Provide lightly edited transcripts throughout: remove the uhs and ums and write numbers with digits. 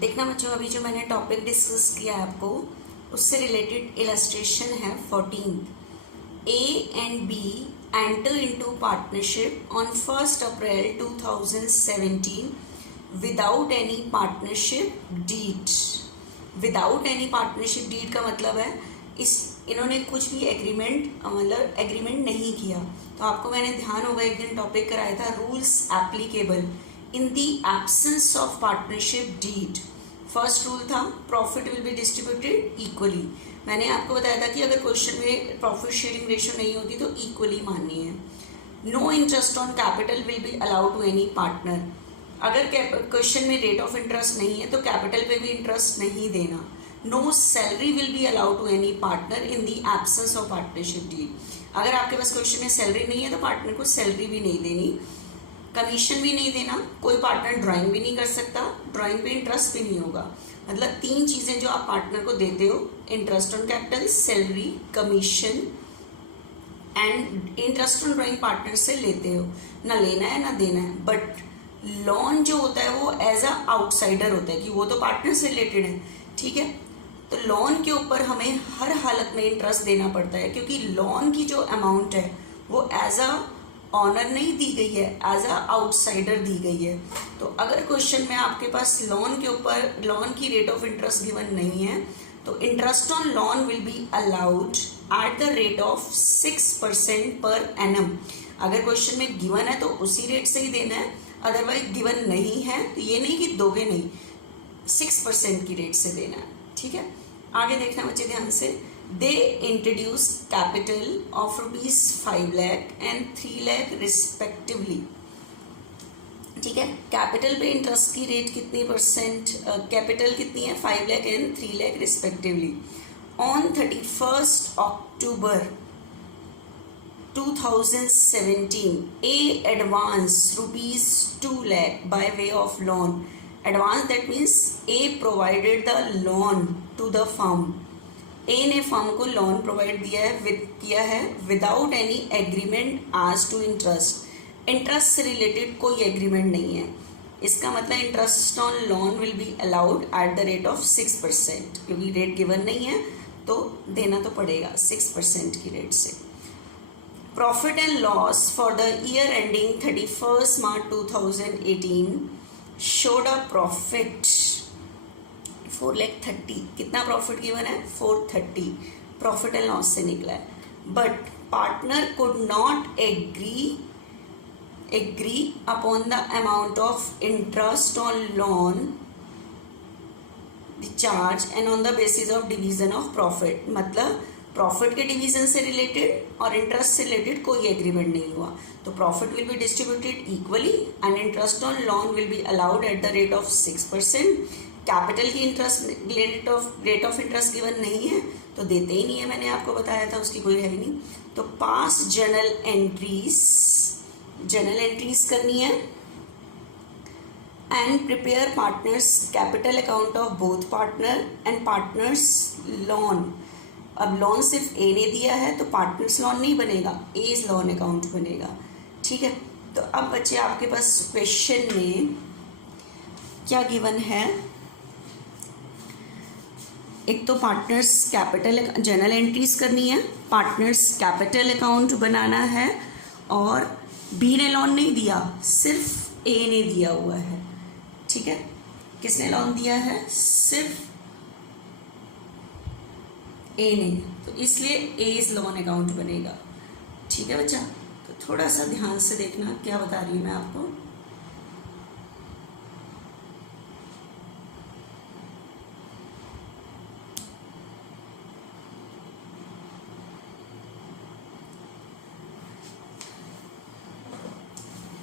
देखना बच्चों, अभी जो मैंने टॉपिक डिस्कस किया आपको उससे रिलेटेड इलस्ट्रेशन है 14। A and B enter into partnership on 1 April 2017 without any partnership deed. Without any partnership deed का मतलब है इन्होंने कुछ भी एग्रीमेंट नहीं किया। तो आपको मैंने ध्यान होगा एक दिन टॉपिक कराया था rules applicable in the absence of partnership deed. First rule था profit will be distributed equally. मैंने आपको बताया था कि अगर क्वेश्चन में प्रॉफिट शेयरिंग रेशियो नहीं होती तो इक्वली माननी है। No interest on capital will be allowed to any partner. अगर क्वेश्चन में रेट ऑफ इंटरेस्ट नहीं है तो कैपिटल पे भी इंटरेस्ट नहीं देना। No salary will be allowed to any partner in the absence of partnership deed. अगर आपके पास क्वेश्चन में सैलरी नहीं है तो पार्टनर को सैलरी भी नहीं देनी, कमीशन भी नहीं देना, कोई पार्टनर ड्राइंग भी नहीं कर सकता, ड्राइंग पे इंटरेस्ट भी नहीं होगा। मतलब 3 चीज़ें जो आप पार्टनर को देते हो, interest on capital, salary, commission and interest on drawing partner से लेते हो, ना लेना है ना देना है। बट लोन जो होता है वो एज अ आउटसाइडर होता है कि वो तो पार्टनर से रिलेटेड है, ठीक है। तो लोन के ऊपर हमें हर हालत में इंटरेस्ट देना पड़ता है क्योंकि लोन की जो अमाउंट है वो एज अ ऑनर नहीं दी गई है, एज अ आउटसाइडर दी गई है। तो अगर क्वेश्चन में आपके पास लोन के ऊपर लोन की रेट ऑफ इंटरेस्ट गिवन नहीं है तो interest on loan will be allowed at the rate of 6% per annum. अगर क्वेश्चन में गिवन है तो उसी रेट से ही देना है, अदरवाइज गिवन नहीं है तो ये नहीं कि दोगे नहीं, 6% की रेट से देना है, ठीक है। आगे देखना बच्चे ध्यान से। They introduce capital of ₹5 lakh and 3 lakh respectively, ठीक है। कैपिटल पे इंटरेस्ट की रेट कितनी परसेंट, कैपिटल कितनी है 5 lakh and 3 lakh respectively. On 31 October 2017 A advance ₹2 lakh by way of loan. Advance that means A provided the loan to the firm. A ने firm को loan provide किया है विदाउट एनी एग्रीमेंट आज to interest. Interest से related कोई agreement नहीं है। इसका मतलब interest on loan will be allowed at the rate of 6%, क्योंकि रेट गिवन नहीं है तो देना तो पड़ेगा 6% की रेट से। Profit and loss for the year ending 31 March 2018 showed a profit 4,30,000। कितना प्रॉफिट गिवन है 430, प्रॉफिट एंड लॉस से निकला है। But partner could not agree upon the amount of interest on loan charge and on the basis of division of profit. मतलब profit के division से related और interest से रिलेटेड कोई एग्रीमेंट नहीं हुआ, तो profit will be distributed equally and interest on loan will be allowed at the rate of 6%। Capital की रेट ऑफ इंटरेस्ट गिवन नहीं है तो देते ही नहीं है, मैंने आपको बताया था, उसकी कोई है ही नहीं। तो पास जर्नल एंट्रीज करनी है and prepare partners capital account of both partner and partners loan. अब लोन सिर्फ ए ने दिया है तो पार्टनर्स लोन नहीं बनेगा, एज लोन अकाउंट बनेगा, ठीक है। तो अब बच्चे आपके पास क्वेश्चन में क्या गिवन है, एक तो पार्टनर्स कैपिटल जर्नल एंट्रीज करनी है, पार्टनर्स कैपिटल अकाउंट बनाना है, और बी ने लोन नहीं दिया, सिर्फ ए ने दिया हुआ है, ठीक है। किसने लोन दिया है, सिर्फ ए ने, तो इसलिए एज लोन अकाउंट बनेगा, ठीक है बच्चा। तो थोड़ा सा ध्यान से देखना क्या बता रही हूँ मैं आपको।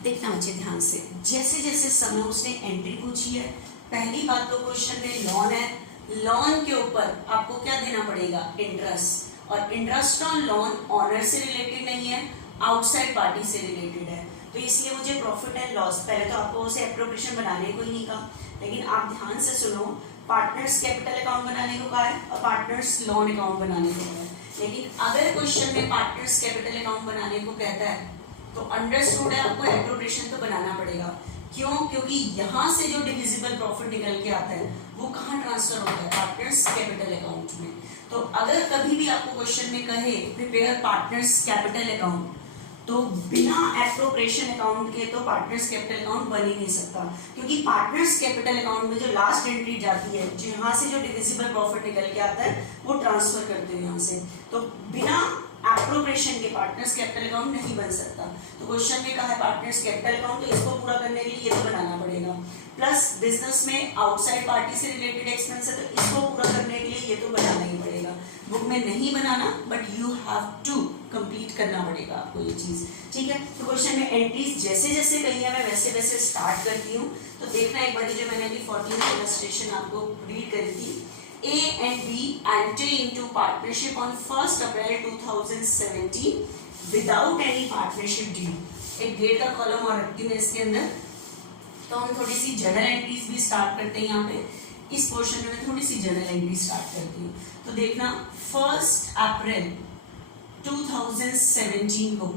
देखना बच्चे ध्यान से, जैसे जैसे समय उसने एंट्री पूछी है, पहली बात तो क्वेश्चन में लोन है, लोन के ऊपर आपको क्या देना पड़ेगा, इंटरेस्ट, और इंटरेस्ट ऑन लोन ऑनर से रिलेटेड नहीं है, आउटसाइड पार्टी से रिलेटेड है, तो इसलिए मुझे प्रॉफिट एंड लॉस, पहले तो आपको उसे एप्रोप्रिएशन बनाने को ही नहीं कहा, लेकिन आप ध्यान से सुनो, पार्टनर्स कैपिटल अकाउंट बनाने को कहा है और पार्टनर्स लोन अकाउंट बनाने को कहा है। लेकिन अगर क्वेश्चन में पार्टनर्स कैपिटल अकाउंट बनाने को कहता है तो अंडरस्टूड है आपको एप्रोप्रिएशन तो बनाना पड़ेगा, क्यों? क्योंकि यहाँ से जो डिविजिबल प्रॉफिट निकल के आता है वो कहाँ ट्रांसफर होता है? पार्टनर्स कैपिटल अकाउंट में। तो अगर कभी भी आपको क्वेश्चन में कहे प्रिपेयर पार्टनर्स कैपिटल अकाउंट, तो बिना एप्रोप्रिएशन अकाउंट के तो पार्टनर्स कैपिटल अकाउंट बन ही नहीं सकता, क्योंकि पार्टनर्स कैपिटल अकाउंट में जो लास्ट एंट्री जाती है, जो यहाँ से जो डिविजिबल प्रॉफिट निकल के आता है वो ट्रांसफर करते हैं यहाँ से, तो बिना एप्रोप्रिएशन के पार्टनर्स कैपिटल अकाउंट नहीं बन सकता। तो क्वेश्चन में कहा है पार्टनर्स कैपिटल अकाउंट, तो इसको पूरा करने के लिए ये तो बनाना पड़ेगा। प्लस बिजनेस में आउटसाइड पार्टी से रिलेटेड एक्सपेंस है, तो इसको पूरा करने के लिए ये तो बनाना ही पड़ेगा। बुक में नहीं बनाना, but you have to complete करना पड़ेगा आपको ये चीज, ठीक है। तो क्वेश्चन में एंट्रीज जैसे जैसे कही है मैं वैसे वैसे स्टार्ट करती हूँ। तो देखना एक बार जो मैंने अभी 14th इलस्ट्रेशन आपको रीड करी थी। A and B enter into partnership on 1st April 2017 without any partnership deed। एक डेट का कॉलम और रखती हूँ इसके अंदर। तो हम थोड़ी सी जनरल एंट्रीज भी स्टार्ट करते हैं यहाँ पे। इस पोर्शन में मैं थोड़ी सी जनरल एंट्री स्टार्ट करती हूँ। तो देखना 1st अप्रैल 2017 को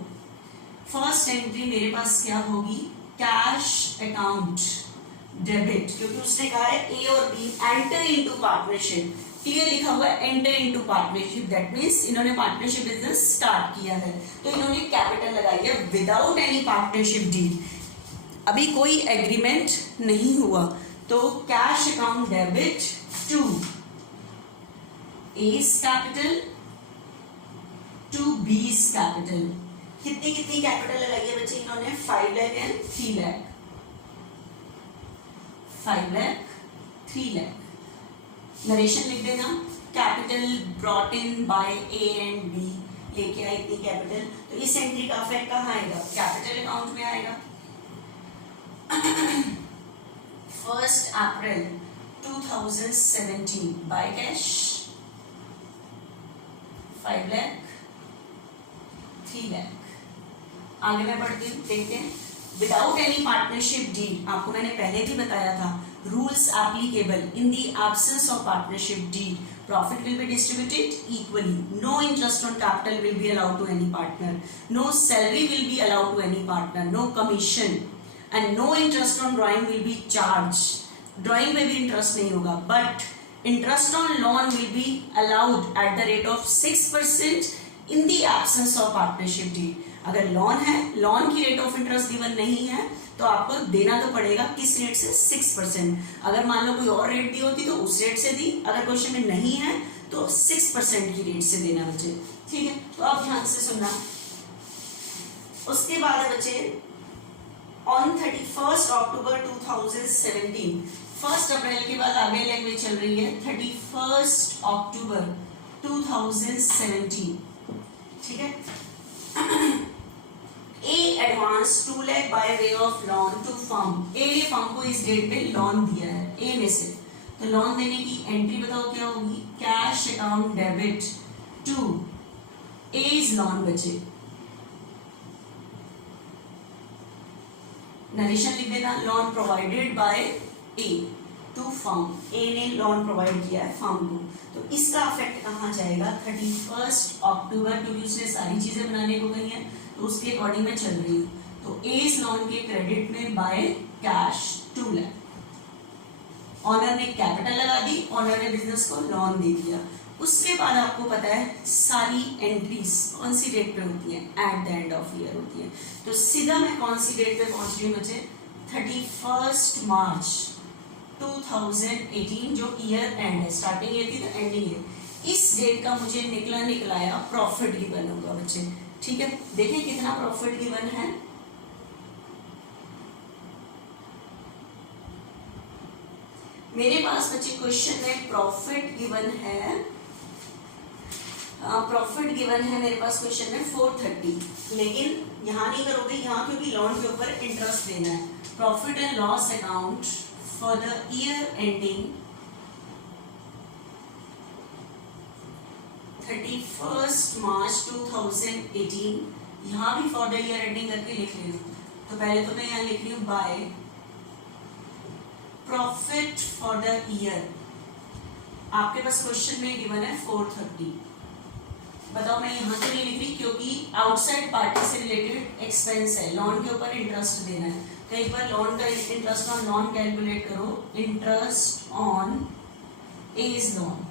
फर्स्ट एंट्री मेरे पास क्या होगी? कैश अकाउंट डेबिट, क्योंकि उसने कहा है ए और B enter into partnership, clear लिखा हुआ है enter into partnership, that means इन्होंने पार्टनरशिप बिजनेस स्टार्ट किया है। तो इन्होंने कैपिटल लगाई है विदाउट एनी पार्टनरशिप डील, अभी कोई एग्रीमेंट नहीं हुआ। तो cash account debit to A's capital to B's capital. कितनी कितनी कैपिटल लगाई है बच्चे इन्होंने? 5 लाख एंड 3 लाख। 5 लाख 3 लाख। नरेशन लिख देना, capital brought in by A and B, लेके आए इतनी कैपिटल। तो इस एंट्री का इफेक्ट कहाँ आएगा? कैपिटल अकाउंट में आएगा। 1st April 2017 by cash 5 lakh 3 lakh. आगे मैं बढ़ती हूँ, देखते हैं। विदाउट एनी पार्टनरशिप डीड, आपको मैंने पहले भी बताया था, rules applicable in the absence of partnership deed, profit will be distributed equally, no interest on capital will be allowed to any partner, no salary will be allowed to any partner, no commission and no interest on drawing will be charge. Drawing में भी interest नहीं होगा, but interest on loan will be allowed at the rate of 6% in the absence of partnership deed. अगर loan है, loan की rate of interest given नहीं है, तो आपको देना तो पड़ेगा किस रेट से? 6%। अगर मान लो कोई और रेट दी होती तो उस रेट से दी, अगर क्वेश्चन में नहीं है तो 6% की रेट से देना बच्चे, ठीक है। तो आप ध्यान से सुनना। उसके बाद है बच्चे ऑन 31st अक्टूबर 2017, 1st अप्रैल के बाद आगे लैंग्वेज चल रही है 31st अक्टूबर 2017, ठीक है। A advance 2 lakh by way of loan to firm, A ने फर्म को इस डेट पे लोन दिया है, ए में से। तो लोन देने की एंट्री बताओ क्या होगी? Cash account debit to A's loan बचे। नरेशन लिख देना, loan provided by A to firm, A ने लोन प्रोवाइड किया है फर्म को। तो इसका इफेक्ट कहाँ जाएगा? 31st अक्टूबर, क्योंकि उसने सारी चीजें बनाने को कही है तो उसके अकॉर्डिंग मैं चल रही हूँ। तो एज लोन के क्रेडिट में बाय कैश 2 लाख। ऑनर ने कैपिटल लगा दी, ऑनर ने बिजनेस को लोन दे दिया। उसके बाद आपको पता है सारी एंट्रीज कौन सी डेट पे होती है? At the end of year होती है। तो सीधा मैं कौन सी डेट पे पहुंच रही हूँ बच्चे? 31st मार्च 2018, जो ईयर एंड है, स्टार्टिंग ये थी तो एंडिंग है। इस डेट का मुझे निकलाया प्रॉफिट गिवन होगा बच्चे, ठीक है। देखिए कितना प्रॉफिट गिवन है। मेरे पास बच्चे क्वेश्चन में प्रॉफिट गिवन है, प्रॉफिट गिवन है मेरे पास क्वेश्चन में 430, लेकिन यहाँ नहीं करोगे, यहाँ क्योंकि लोन के ऊपर इंटरेस्ट देना है। Profit and loss account for the year ending 31st मार्च 2018, यहाँ भी फॉर द ईयर एंडिंग करके लिख रही हूँ। तो पहले तो मैं यहाँ लिख रही हूँ by profit for the year. आपके पास क्वेश्चन में गिवन है 430। बताओ मैं यहाँ तो नहीं लिख रही क्योंकि आउटसाइड पार्टी से रिलेटेड एक्सपेंस है, लोन के ऊपर इंटरेस्ट देना है, तो तो एक बार लोन का इंटरेस्ट ऑन लोन कैलकुलेट करो. Interest on A's loan.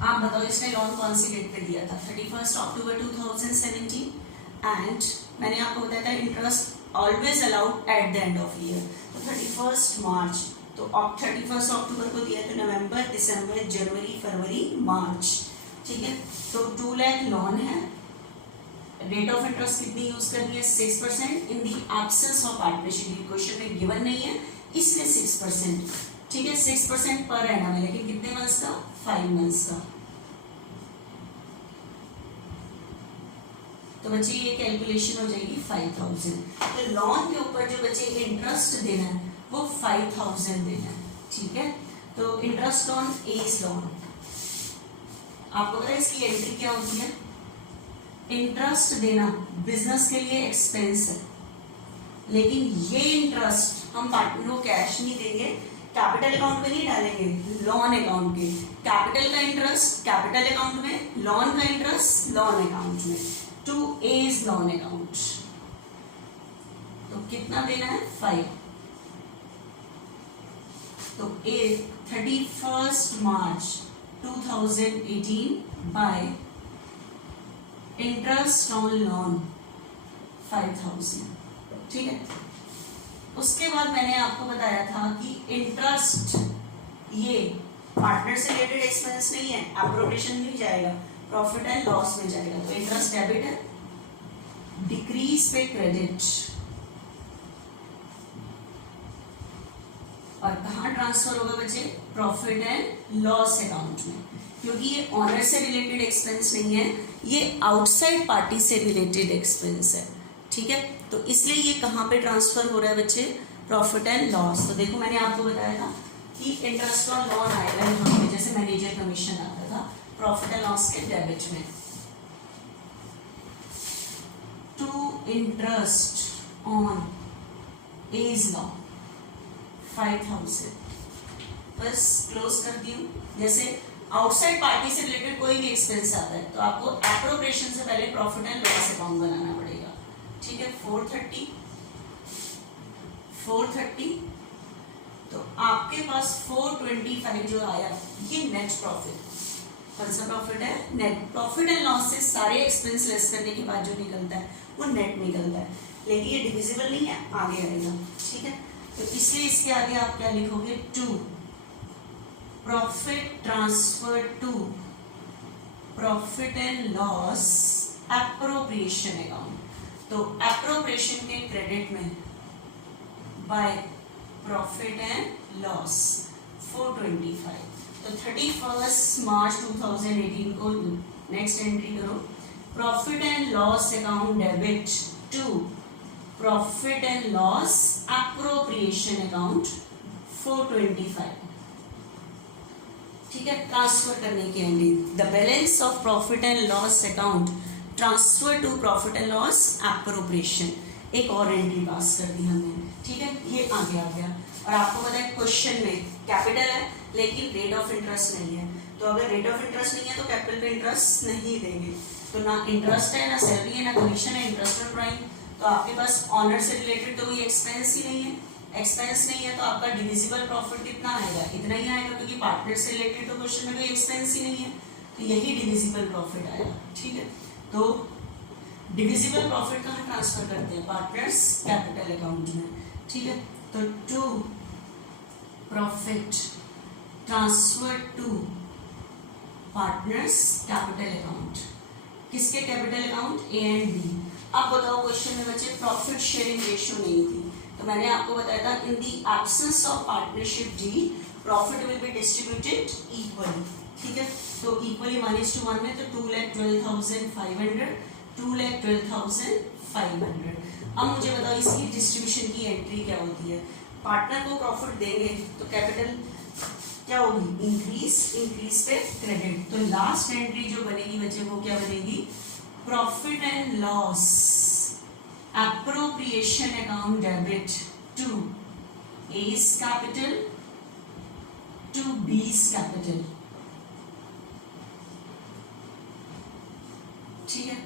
आप बताओ इसने लोन कौन सी डेट पे दिया था? 31 अक्टूबर 2017. एंड मैंने आपको बताया था interest always allowed at the end of year. तो 31 मार्च, तो 31 अक्टूबर को दिया, तो नवंबर, दिसंबर, जनवरी, फरवरी, मार्च. ठीक है. तो 2 लाख लोन है. रेट ऑफ इंटरेस्ट कितनी यूज करनी है? 6% in the absence of partnership. Question में गिवन नहीं है इसलिए 6%. ठीक है. 6% पर एनम है, लेकिन कितने मंथ्स का? 5 मंथ्स का. तो बच्चे ये कैलकुलेशन हो जाएगी 5000. तो लोन के ऊपर जो बच्चे इंटरेस्ट देना है वो 5000 देना है. ठीक है. तो इंटरेस्ट ऑन एज लोन, आपको पता है इसकी एंट्री क्या होती है? इंटरेस्ट देना बिजनेस के लिए एक्सपेंस है, लेकिन ये इंटरेस्ट हम पार्टनर को कैश नहीं देंगे, कैपिटल अकाउंट में नहीं डालेंगे, लोन अकाउंट के. कैपिटल का इंटरेस्ट कैपिटल अकाउंट में, लोन का इंटरेस्ट लोन अकाउंट में. To A's loan account. तो कितना देना है? 5. तो 31 March 2018 by interest on loan 5000. ठीक है. उसके बाद मैंने आपको बताया था कि इंटरेस्ट ये पार्टनर से रिलेटेड एक्सपेंस नहीं है, एप्रोप्रिएशन में जाएगा, प्रॉफिट एंड लॉस में जाएगा. तो इंटरेस्ट डेबिट है, डिक्रीज पे क्रेडिट. और कहाँ ट्रांसफर होगा बच्चे? प्रॉफिट एंड लॉस अकाउंट में, क्योंकि ये ऑनर से रिलेटेड एक्सपेंस नहीं है, ये आउटसाइड पार्टी से रिलेटेड एक्सपेंस है. ठीक है. तो इसलिए ये कहाँ पे ट्रांसफर हो रहा है बच्चे? Profit and loss. तो देखो मैंने आपको बताया था कि इंटरेस्ट ऑन लोन आएगा यहाँ पे, जैसे मैनेजर कमीशन आता था प्रॉफिट एंड लॉस के डेबिट में. To interest on A's loan 5000. बस क्लोज करती हूँ. जैसे आउटसाइड पार्टी से रिलेटेड कोई भी एक्सपेंस आता है तो आपको एप्रोप्रिएशन से पहले प्रॉफिट एंड लॉस अकाउंट बनाना पड़ेगा. ठीक है. 430. तो आपके पास 425 जो आया ये नेट प्रॉफिट. कौन सा प्रॉफिट है? नेट. प्रॉफिट एंड लॉस से सारे एक्सपेंस लेस करने के बाद जो निकलता है वो नेट निकलता है, लेकिन ये डिविजिबल नहीं है, आगे आएगा. ठीक है. तो इसलिए इसके आगे आप क्या लिखोगे? To profit transfer to profit and loss appropriation account. तो एप्रोप्रिएशन के क्रेडिट में बाय प्रॉफिट एंड लॉस 425. तो 31 मार्च 2018 को नेक्स्ट एंट्री करो. Profit and loss account debit to profit and loss appropriation account 425. ठीक है. ट्रांसफर करने के लिए the balance of profit and loss account transfer to profit and loss appropriation. एक और एंट्री पास कर दी हमने. ठीक है. ये आगे आ गया. और आपको पता है क्वेश्चन में कैपिटल है लेकिन रेट ऑफ इंटरेस्ट नहीं है, तो अगर रेट ऑफ इंटरेस्ट नहीं है तो कैपिटल पे इंटरेस्ट नहीं देंगे. तो ना इंटरेस्ट है, ना सैलरी है, ना कमीशन है, इंटरेस्ट ऑन प्राइम. तो आपके पास ऑनर से रिलेटेड तो कोई एक्सपेंस ही नहीं है. एक्सपेंस नहीं है तो आपका डिविजिबल प्रॉफिट कितना आएगा? इतना ही आएगा, क्योंकि पार्टनर से रिलेटेड तो क्वेश्चन में कोई एक्सपेंस ही नहीं है, तो यही डिविजिबल प्रॉफिट आएगा. ठीक है. तो डिविजिबल प्रॉफिट कहाँ ट्रांसफर करते हैं? पार्टनर्स कैपिटल अकाउंट में. ठीक है. तो to profit transfer to partners capital account. किसके capital account? A and B. अब बताओ क्वेश्चन में बच्चे प्रॉफिट शेयरिंग रेशियो नहीं थी, तो मैंने आपको बताया था in the absence of partnership the profit will be distributed equally. ठीक है. तो इक्वली -1 में तो 2,12,500 2,12,500. अब मुझे बताओ इसकी डिस्ट्रीब्यूशन की एंट्री क्या होती है? पार्टनर को प्रॉफिट देंगे तो कैपिटल क्या होगी? इंक्रीज पे क्रेडिट. तो लास्ट एंट्री जो बनेगी बच्चे वो क्या बनेगी? Profit and loss appropriation account debit to A's capital to B's capital. ठीक है.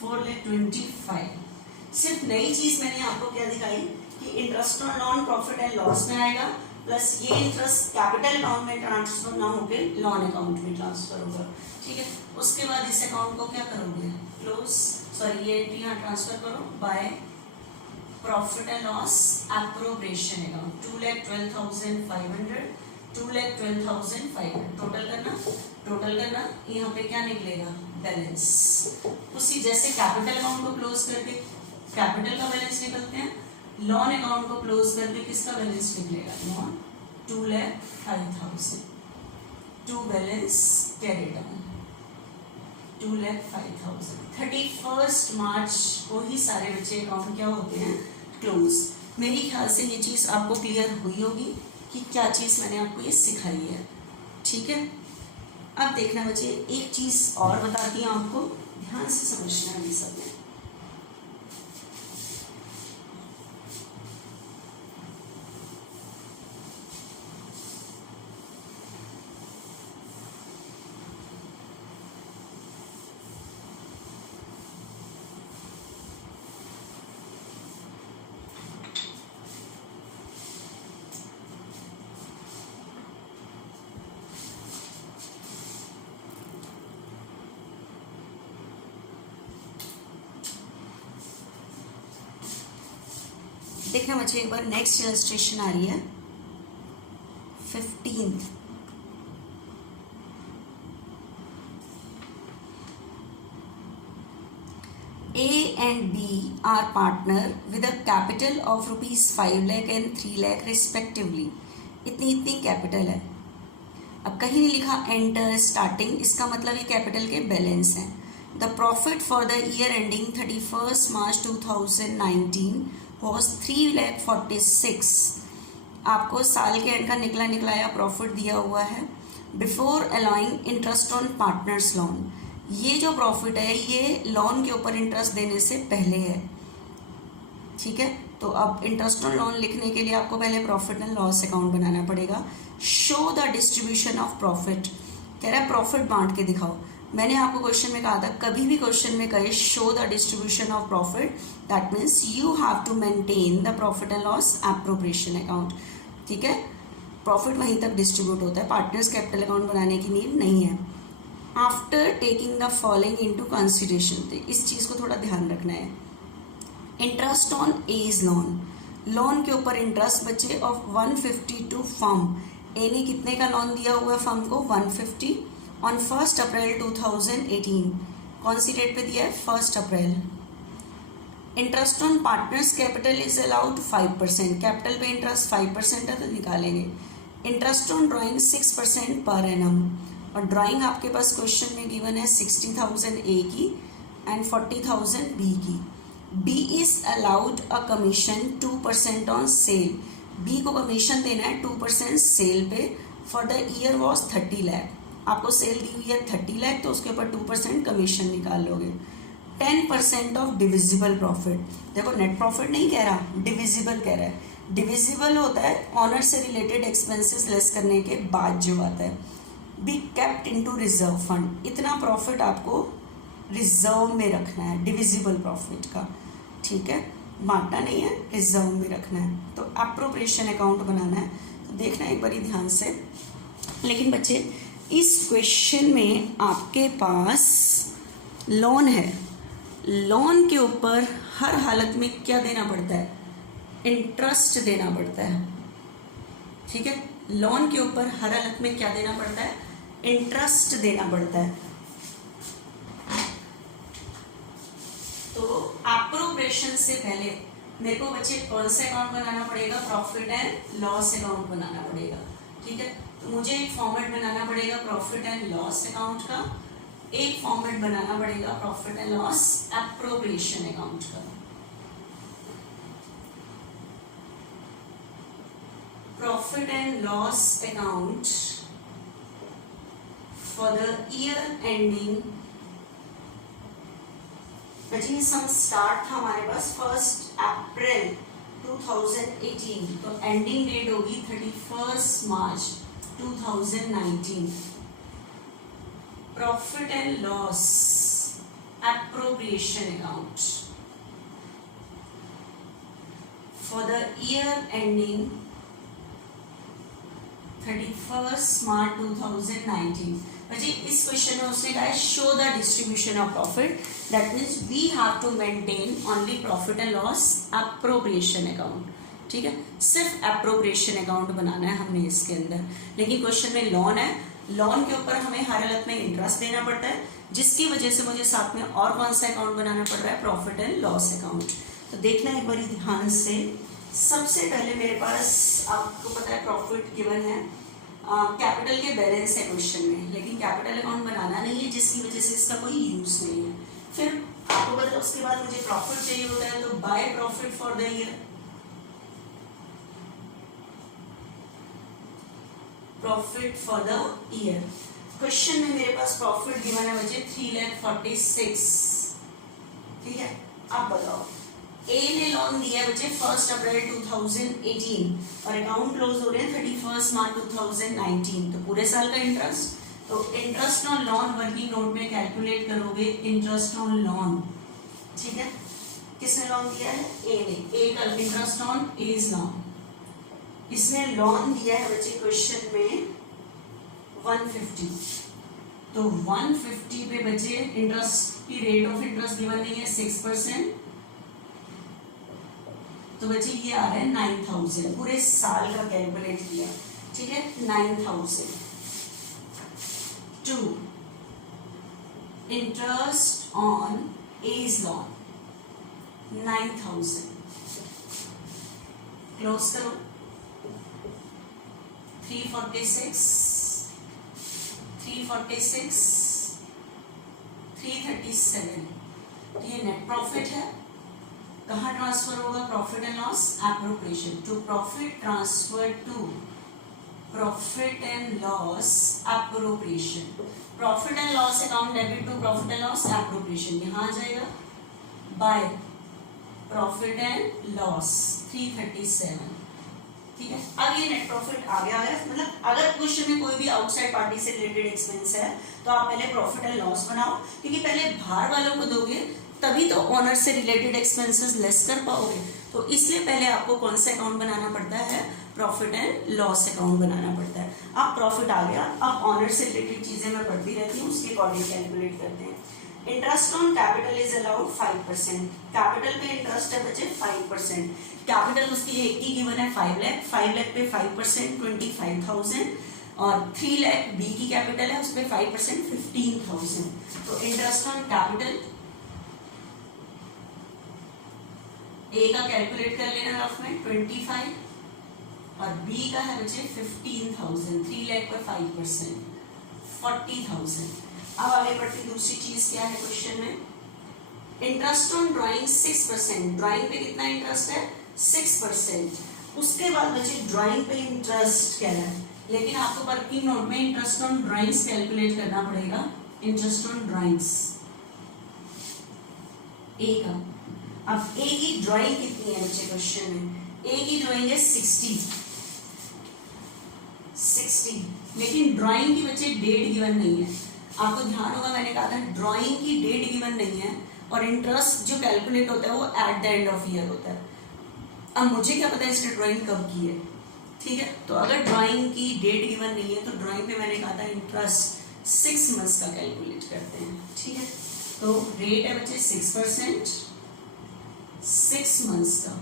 4,25,000. सिर्फ नई चीज मैंने आपको क्या दिखाई कि interest on lawn profit and loss में आएगा, प्लस ये इंटरेस्ट कैपिटल अकाउंट में ट्रांसफर ना होकर लॉन अकाउंट में ट्रांसफर होगा। ठीक है, उसके बाद इस अकाउंट को क्या करोगे, क्लोज, सॉरी ये एंट्री यहाँ ट्रांसफर करो bye profit and loss appropriation account 2,12,500 2,12,500 total करना यहाँ पे क्या निकलेगा, बैलेंस। उसी जैसे कैपिटल अकाउंट को क्लोज करके कैपिटल का बैलेंस निकलते हैं, लॉन अकाउंट को क्लोज करके किसका बैलेंस निकलेगा, loan 2,05,000 to balance carry down 2,05,000। 31 March को ही सारे बच्चे अकाउंट क्या होते हैं, क्लोज। मेरी ख्याल से ये चीज़ आपको क्लियर हुई होगी कि क्या चीज़ मैंने आपको ये सिखाई है। ठीक है, अब देखना बच्चे एक चीज़ और बताती हूँ आपको, ध्यान से समझना है ये सब में। देखना बच्चे एक बार नेक्स्ट इलस्ट्रेशन आ रही है 15th। A and B are partner with a capital of ₹5 lakh and 3 lakh respectively। इतनी कैपिटल है। अब कहीं नहीं लिखा एंटर स्टार्टिंग, इसका मतलब ये कैपिटल के बैलेंस हैं। The profit for the year ending 31 March 2019 was 3,46,000। आपको साल के एंड का निकलाया प्रॉफिट दिया हुआ है। Before allowing interest on partners loan, ये जो प्रॉफिट है ये लोन के ऊपर इंटरेस्ट देने से पहले है। ठीक है, तो अब इंटरेस्ट ऑन लोन लिखने के लिए आपको पहले प्रॉफिट एंड लॉस अकाउंट बनाना पड़ेगा। Show the distribution of profit, कह रहा है प्रॉफिट बांट के दिखाओ। मैंने आपको क्वेश्चन में कहा था कभी भी क्वेश्चन में कहे show the distribution of profit, that means you have to maintain the profit and loss appropriation account. ठीक है, प्रॉफिट वहीं तक डिस्ट्रीब्यूट होता है, पार्टनर्स कैपिटल अकाउंट बनाने की नीड नहीं है। After taking the following into consideration, तो इस चीज़ को थोड़ा ध्यान रखना है। Interest on A's loan, loan के ऊपर इंटरेस्ट बचे ऑफ 150 टू फर्म। ए ने कितने का लोन दिया हुआ है फर्म को, 150 ऑन 1 अप्रैल 2018। कौन सी डेट पे दिया है, 1 April. Interest on partners capital is allowed 5%, capital पे इंटरेस्ट 5% है तो निकालेंगे। Interest on drawing 6% per annum, और ड्राइंग आपके पास क्वेश्चन में गिवन है 60,000 ए की एंड 40,000 बी की। B is allowed a commission 2% on sale, B को कमीशन देना है 2% सेल पे। For the year was 30 lakh, आपको सेल दी हुई है 30 लाख तो उसके ऊपर 2% कमीशन निकाल लोगे। 10% ऑफ डिविजिबल प्रॉफिट, देखो नेट प्रॉफिट नहीं कह रहा, डिविजिबल कह रहा है। डिविजिबल होता है ऑनर से रिलेटेड एक्सपेंसेस लेस करने के बाद जो आता है। Be kept into reserve fund, इतना प्रॉफिट आपको रिजर्व में रखना है डिविजिबल प्रॉफिट का। ठीक है, बांटना नहीं है, रिजर्व में रखना है। तो एप्रोप्रिएशन अकाउंट बनाना है, तो देखना एक बारी ध्यान से। लेकिन बच्चे इस क्वेश्चन में आपके पास लोन है, लोन के ऊपर हर हालत में क्या देना पड़ता है, इंटरेस्ट देना पड़ता है। ठीक है, लोन के ऊपर हर हालत में क्या देना पड़ता है, इंटरेस्ट देना पड़ता है। तो एप्रोप्रिएशन से पहले मेरे को बच्चे कौन सा अकाउंट बनाना पड़ेगा, प्रॉफिट एंड लॉस अकाउंट बनाना पड़ेगा। ठीक है, तो मुझे एक फॉर्मेट बनाना पड़ेगा प्रॉफिट एंड लॉस अकाउंट का, एक फॉर्मेट बनाना पड़ेगा profit and loss appropriation account का। Profit and loss account for the year ending, बच्चे सम स्टार्ट था हमारे पास 1 अप्रैल 2018, तो एंडिंग डेट होगी 31 मार्च 2019। Profit and loss appropriation account, for the year ending 31st March 2019. बच्चे इस क्वेश्चन में उसने कहा है show the distribution of profit, that means we have to maintain only profit and loss appropriation account. ठीक है, सिर्फ एप्रोप्रिएशन अकाउंट बनाना है हमने इसके अंदर. लेकिन क्वेश्चन में लोन है, लोन के ऊपर हमें हर हालत में इंटरेस्ट देना पड़ता है, जिसकी वजह से मुझे साथ में और कौन सा अकाउंट बनाना पड़ रहा है, प्रॉफिट एंड लॉस अकाउंट. तो देखना एक बार ध्यान से. सबसे पहले मेरे पास आपको पता है प्रॉफिट गिवन है, कैपिटल के बैलेंस है क्वेश्चन में, लेकिन कैपिटल अकाउंट बनाना नहीं है, जिसकी वजह से इसका कोई यूज नहीं है. फिर आपको पता है उसके बाद मुझे प्रॉफिट चाहिए होता है, तो by profit for the year. Profit for the year question में मेरे पास प्रॉफिट गिवन है मुझे 3,46,000. ठीक है, अब बताओ ए ने लोन दिया है मुझे 1 अप्रैल 2018 और अकाउंट क्लोज हो रहे हैं 31 मार्च 2019, तो पूरे साल का इंटरेस्ट. तो interest on loan working note में कैलकुलेट करोगे इंटरेस्ट ऑन लोन. ठीक है, किसने लोन दिया है, ए ने. ए का interest on A is loan. इसने लोन दिया है बच्चे क्वेश्चन में 150, तो 150 पे बचे इंटरेस्ट की रेट ऑफ इंटरेस्ट गिवन नहीं है 6%, तो बच्चे ये आ रहा है 9,000. पूरे साल का कैलकुलेट किया. ठीक है, 9,000. 2 interest on A's loan 9,000. Close करो. 346, 337. ये नेट प्रॉफिट है. कहाँ ट्रांसफर होगा, profit and loss appropriation to profit transfer to profit and loss appropriation. Profit and loss account debit to profit and loss appropriation. यहाँ आ जाएगा बाय प्रॉफिट एंड लॉस 337. ठीक है, अब ये नेट प्रॉफिट आ गया है. मतलब अगर क्वेश्चन में कोई भी आउटसाइड पार्टी से रिलेटेड एक्सपेंस है तो आप पहले प्रॉफिट एंड लॉस बनाओ, क्योंकि पहले बाहर वालों को दोगे तभी तो ओनर से रिलेटेड एक्सपेंसेस लेस कर पाओगे. तो इसलिए पहले आपको कौन सा अकाउंट बनाना पड़ता है, प्रॉफिट एंड लॉस अकाउंट बनाना पड़ता है. अब प्रॉफिट आ गया, अब ओनर से रिलेटेड चीजें मैं पढ़ती रहती हूँ, उसके अकॉर्डिंग कैलकुलेट करते हैं. Interest on capital is allowed 5%. Capital पे इंटरेस्ट है बच्चे 5%. कैपिटल उसकी एक की गिवन है 5 लाख. 5 लाख पे 5% 25,000 और 3 लाख बी की कैपिटल है, उस पे 5% 15,000. तो इंटरेस्ट ऑन कैपिटल ए का कैलकुलेट कर लेना रफ में 25 और बी का है बच्चे 15,000. 3 लाख पर 5% 40,000. अब आगे बढ़ती दूसरी चीज क्या है क्वेश्चन में, इंटरेस्ट ऑन ड्राइंग 6%. ड्राइंग पे कितना इंटरेस्ट है, 6%. उसके बाद बच्चे ड्राइंग पे इंटरेस्ट क्या है, लेकिन आपको वर्किंग नोट में इंटरेस्ट ऑन ड्राइंग्स कैलकुलेट करना पड़ेगा. इंटरेस्ट ऑन ड्राइंग्स ए का. अब ए की ड्राइंग कितनी है बच्चे क्वेश्चन में, ए की ड्राइंग है 60, लेकिन ड्राइंग की बच्चे डेट गिवन नहीं है. आपको ध्यान होगा मैंने कहा था ड्राइंग की डेट गिवन नहीं है और इंटरेस्ट जो कैलकुलेट होता है वो at the end of year होता है. अब मुझे क्या पता है इसने ड्राइंग कब की है. ठीक है, तो अगर ड्राइंग की डेट गिवन नहीं है तो ड्राइंग पे मैंने कहा था इंटरेस्ट 6 मंथ्स का कैलकुलेट करते हैं. ठीक है, तो रेट है बच्चे 6%, 6 मंथ्स का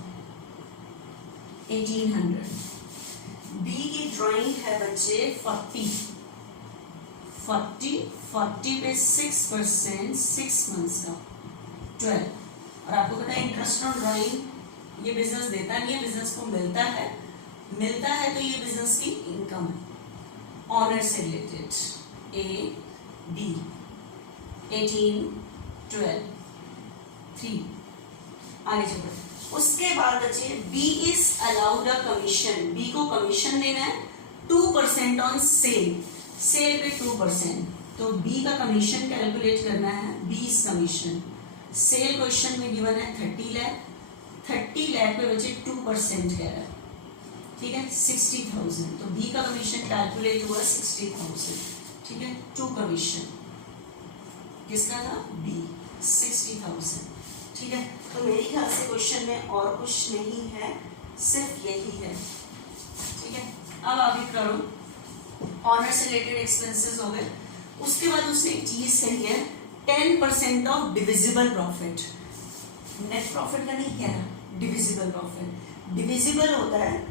1800. बी की ड्राइंग है बच्चे 40 पे 6% 6 मंथ्स का 12. और आपको पता है इंटरेस्ट ऑन ड्राइंग ये बिजनेस देता नहीं है, बिजनेस को मिलता है तो ये बिजनेस की इनकम है ऑनर से रिलेटेड. ए बी 18 12 3 आगे चलो. उसके बाद बच्चे B is allowed a commission. B को कमीशन देना है 2% ऑन सेल. सेल पे 2%, तो बी का कमीशन कैलकुलेट करना है. B is commission. Sale question में गिवन है 30 लाख. 30 लाख पे बच्चे 2% कह रहा है. ठीक है, 60,000. तो बी का कमीशन कैलकुलेट हुआ 60,000. ठीक है, 2 कमीशन किसका था, बी 60,000. ठीक है, तो मेरे ख्याल से क्वेश्चन में और कुछ नहीं है. सिर्फ यही है, ठीक है। अब आगे करो, ऑनर से रिलेटेड एक्सपेंसेस हो गए। उसके बाद उसने एक चीज सही है, 10% of divisible profit. Net profit का नहीं कह रहा, डिविजिबल प्रॉफिट। डिविजिबल होता है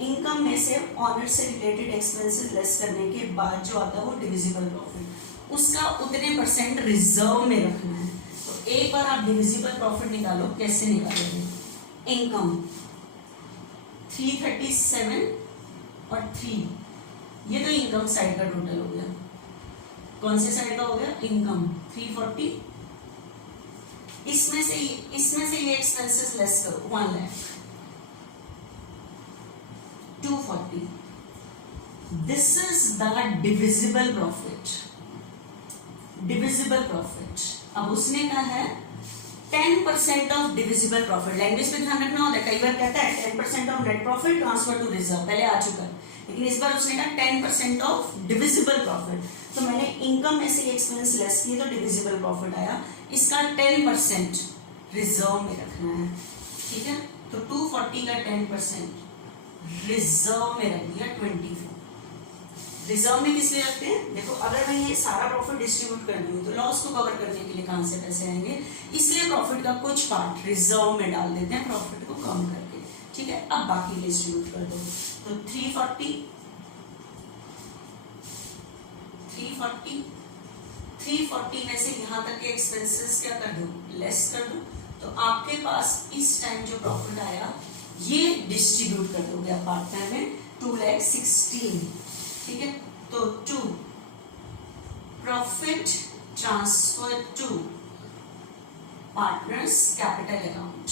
इनकम में से ऑनर से रिलेटेड एक्सपेंसेस लेस करने के बाद जो आता है वो डिविजिबल प्रॉफिट, उसका उतने परसेंट रिजर्व में रखना है। तो एक बार आप डिविजिबल प्रॉफिट निकालो, कैसे निकालोगे? इनकम 337 और 3, ये तो इनकम साइड का टोटल हो गया। कौन से साइड का हो गया? इनकम 340। इसमें से ये एक्सपेंसेस लेस करो, 1 lakh 240। This is the divisible profit. Divisible profit अब उसने कहा है 10% ऑफ डिविजिबल प्रॉफिट। लैंग्वेज पे ध्यान रखना होता है, कई बार कहता है 10% of net profit transfer to reserve, पहले आ चुका है, लेकिन इस बार उसने कहा 10% ऑफ डिविजिबल प्रॉफिट। तो मैंने इनकम में से एक्सपेंस लेस किए तो डिविजिबल प्रॉफिट आया, इसका 10% रिजर्व में रखना है, ठीक है। तो 240 का 10% रिजर्व में रख दिया 24। रिजर्व में किस लिए रखते हैं? देखो अगर मैं ये सारा प्रॉफिट डिस्ट्रीब्यूट कर दूंगी तो लॉस को कवर करने के लिए कहां से पैसे आएंगे, इसलिए प्रॉफिट का कुछ पार्ट रिजर्व में डाल देते हैं प्रॉफिट को कम करके, ठीक है। अब बाकी डिस्ट्रीब्यूट कर दो, तो 340 में से यहां तक के एक्सपेंसेस क्या कर दो? लेस कर दो। तो आपके पास इस टाइम जो प्रॉफिट आया ये डिस्ट्रीब्यूट कर दोगे आप पार्टनर में, 2,16,000, ठीक है। तो 2 profit transfer to partners capital account.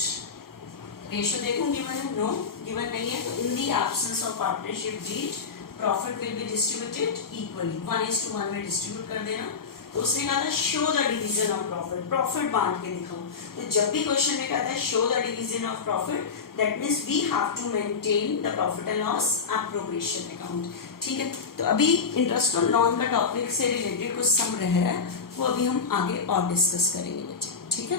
Ratio देखूं गिवन है? नो, गिवन नहीं है। तो in the absence of partnership deed profit will be distributed equally, 1:1 में डिस्ट्रीब्यूट कर देना। तो उसने कहा था show the division of profit, profit बांट के दिखाओ। तो जब भी क्वेश्चन में कहता है show the division of profit, that means we have to maintain the profit and loss appropriation account, ठीक है। तो अभी इंटरेस्ट ऑन लोन का टॉपिक से रिलेटेड कुछ सम रह रहा है, वो अभी हम आगे और डिस्कस करेंगे बच्चे, ठीक है।